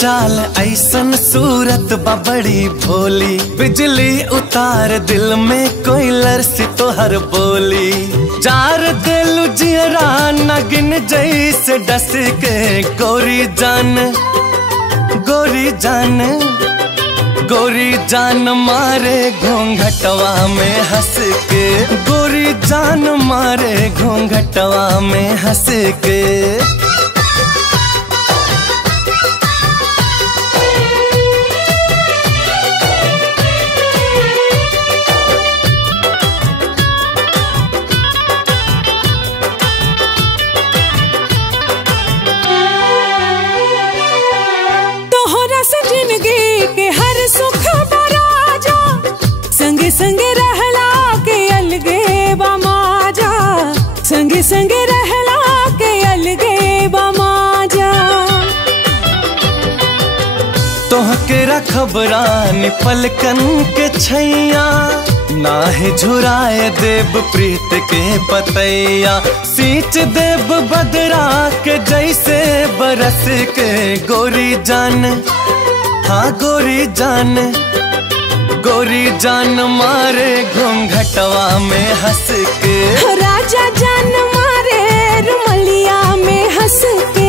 चाल ऐसन सूरत बड़ी भोली, बिजली उतार दिल में कोयलर सी तोहर बोली। जार दिल जियरा नगिन जैसे डस के गोरी जान, गोरी जान, गोरी जान मारे घूंघटवा में हंस के, गोरी जान मारे घूंघटवा में हंस के। संगे रहला के अलगे बमाजा, संगे संगे रहला के अलगे बमाजा। तोहके रखब रानी पलकन के छैया, नाहे झुराए देव प्रीत के पतैया। सींच देव बदरा के जैसे बरस के गोरी जान, हाँ गोरी जान, गोरी जान मारे घूंघटवा में हंस के। राजा जान मारे रुमलिया में हंस के।